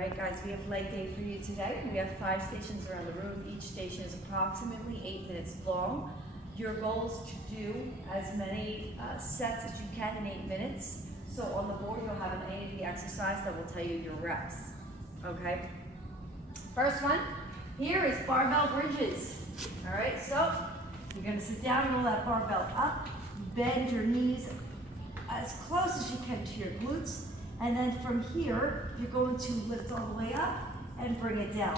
right, guys, we have leg day for you today. We have 5 stations around the room. Each station is approximately 8 minutes long. Your goal is to do as many sets as you can in 8 minutes. So on the board, you'll have an A and B exercise that will tell you your reps, okay? First one, here is barbell bridges. All right, so you're gonna sit down and roll that barbell up, bend your knees as close as you can to your glutes, and then from here, you're going to lift all the way up and bring it down.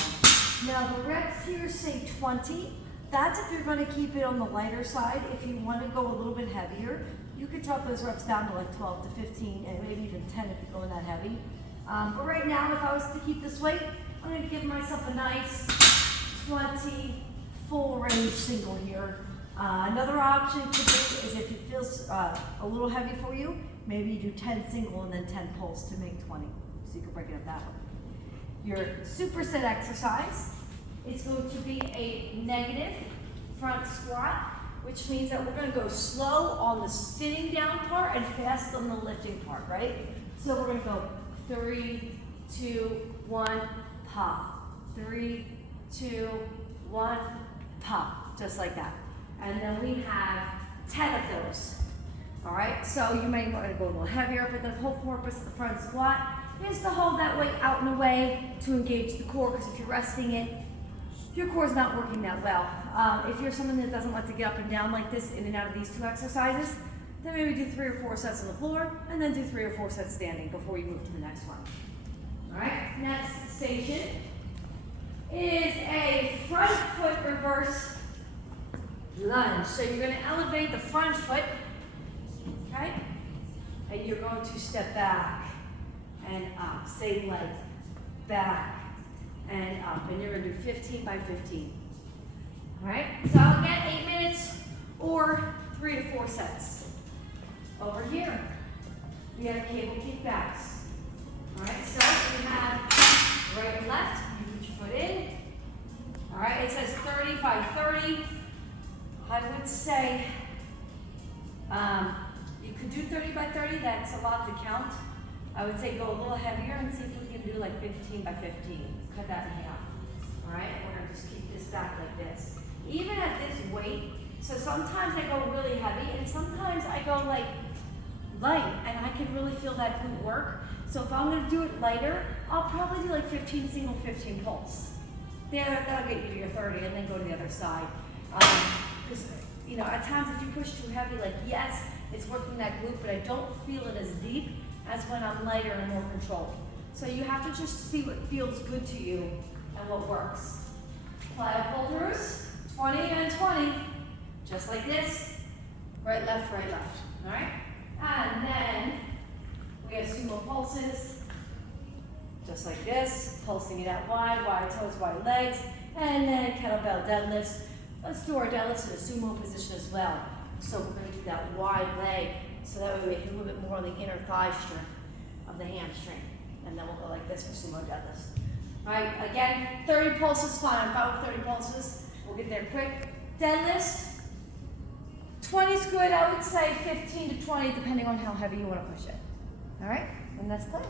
Now the reps here say 20. That's if you're gonna keep it on the lighter side. If you wanna go a little bit heavier, you could drop those reps down to like 12 to 15 and maybe even 10 if you're going that heavy. But right now, if I was to keep this weight, I'm gonna give myself a nice 20 full range single here. Another option could be is if it feels a little heavy for you, maybe you do 10 single and then 10 pulls to make 20. So you can break it up that way. Your superset exercise is going to be a negative front squat, which means that we're gonna go slow on the sitting down part and fast on the lifting part, right? So we're gonna go 3, 2, 1, pop. 3, 2, 1, pop, just like that. And then we have 10 of those. All right, so you may want to go a little heavier, but the whole purpose of the front squat is to hold that weight out and away to engage the core, because if you're resting it, your core's not working that well. If you're someone that doesn't like to get up and down like this in and out of these 2 exercises, then maybe do 3 or 4 sets on the floor, and then do 3 or 4 sets standing before you move to the next one. All right, next station is a front foot reverse lunge. So you're going to elevate the front foot, okay? And you're going to step back and up. Same leg, back and up. And you're going to do 15 by 15. All right? So again, 8 minutes or 3 to 4 sets. Over here, we have cable kickbacks. All right? So we have right and left. You put your foot in. All right? It says 30 by 30. I would say you could do 30 by 30, that's a lot to count. I would say go a little heavier and see if we can do like 15 by 15. Cut that in half. All right, we're gonna just keep this back like this. Even at this weight, so sometimes I go really heavy and sometimes I go like light and I can really feel that glute work. So if I'm gonna do it lighter, I'll probably do like 15 single, 15 pulls. There, that'll get you to your 30 and then go to the other side. Because, you know, at times if you push too heavy, like yes, it's working that glute, but I don't feel it as deep as when I'm lighter and more controlled. So you have to just see what feels good to you and what works. Plyo pull throughs, 20 and 20, just like this. Right, left, all right? And then we have sumo pulses, just like this, pulsing it out wide toes, wide legs, and then kettlebell deadlifts. Let's do our deadlifts in a sumo position as well. So we're going to do that wide leg, so that way we can move it more on the inner thigh strength of the hamstring. And then we'll go like this for sumo deadlifts. All right, again, 30 pulses, fine. I'm fine with 30 pulses. We'll get there quick. Deadlifts, 20 is good. I would say 15 to 20, depending on how heavy you want to push it. All right, and that's class.